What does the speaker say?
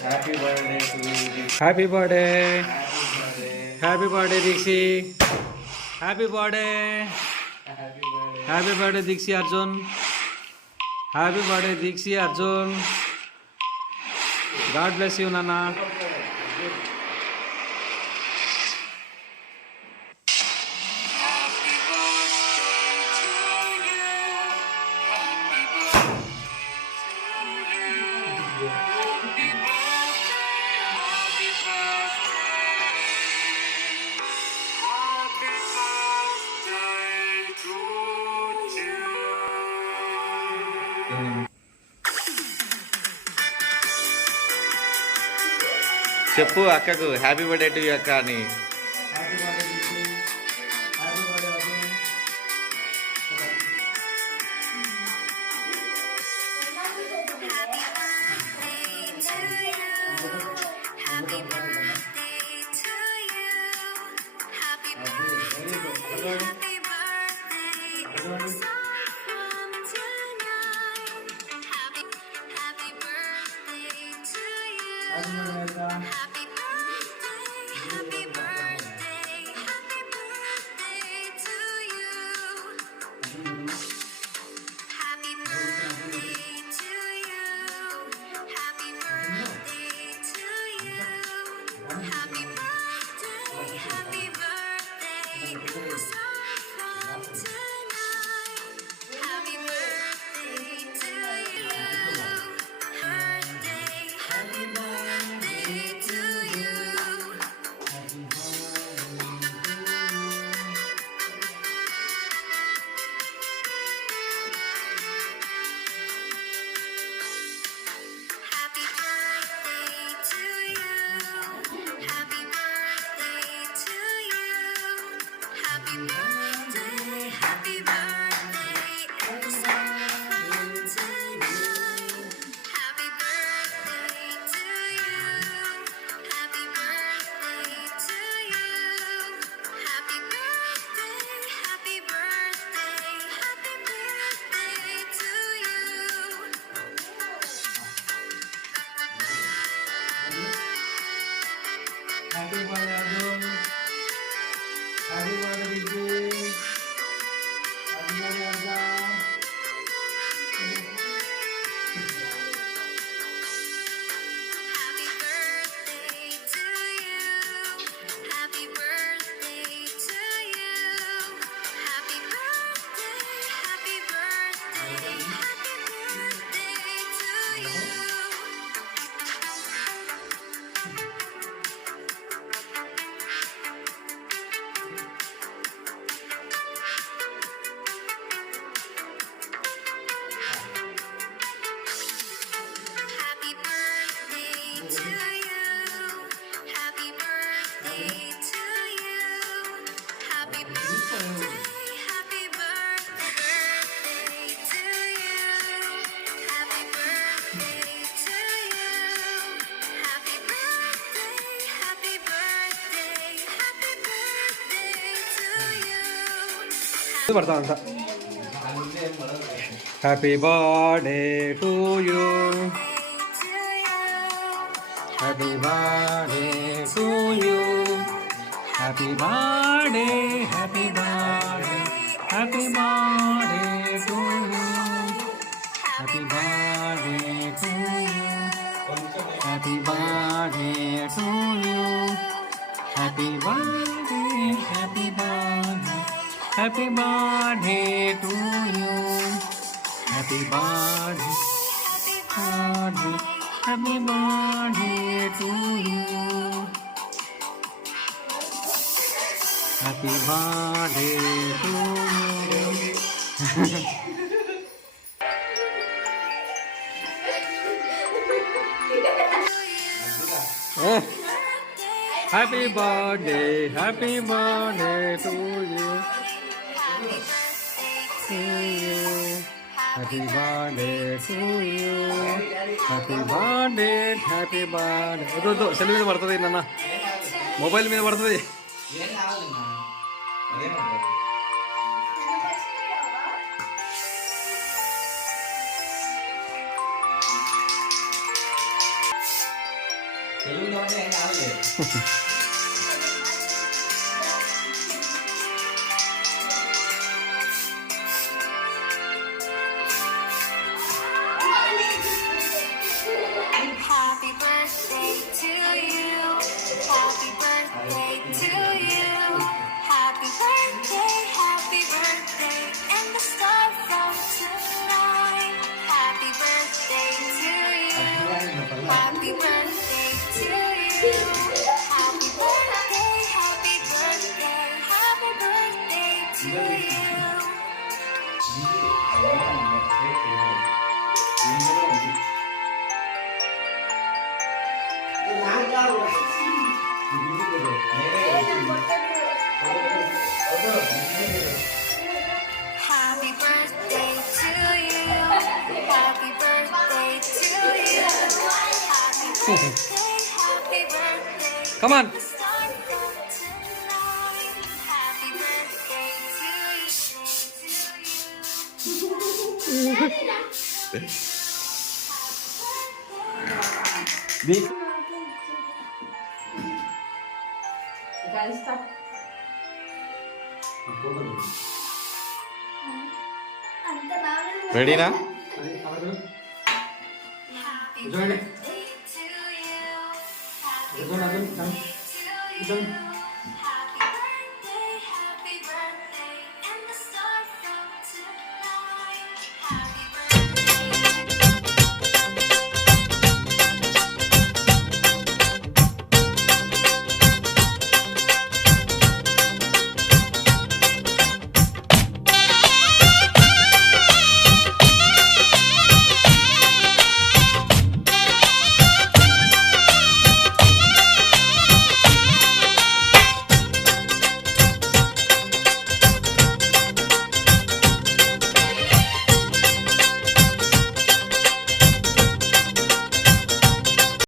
Happy birthday happy birthday happy birthday Deekshi happy birthday happy birthday Deekshi Arjun happy birthday Deekshi Arjun God bless you నాన్న చెప్పు అక్కకు happy birthday to you అక్క అని. Happy birthday Arjun. Happy birthday Vijay. Happy birthday Arjun. Happy birthday to you. Happy birthday to you. Happy birthday, happy birthday, happy birthday to you. Happy birthday to you. Happy birthday to you. Happy birthday, happy birthday to you. Happy birthday to you. Happy birthday, happy birthday, happy birthday to you. పడతా అంట happy birthday to you happy birthday to you happy birthday happy birthday happy birthday to you happy birthday to you happy birthday to you happy birthday happy birthday happy birthday to you happy birthday happy birthday to you happy birthday to you happy birthday to you happy birthday to you happy birthday వద్దు సెల్ మీద పడుతుంది నాన్న మొబైల్ మీద పడుతుంది Happy birthday to you. Happy birthday to you. Happy birthday, and the star from tonight. Happy birthday to you. Happy birthday to you. Happy birthday, happy birthday, happy birthday to you. Happy birthday to you. Happy birthday to you. Happy birthday. Come on. The star from tonight. Happy birthday to you. Guys, stop. రెడీనా Happy birthday to you. Happy birthday to you.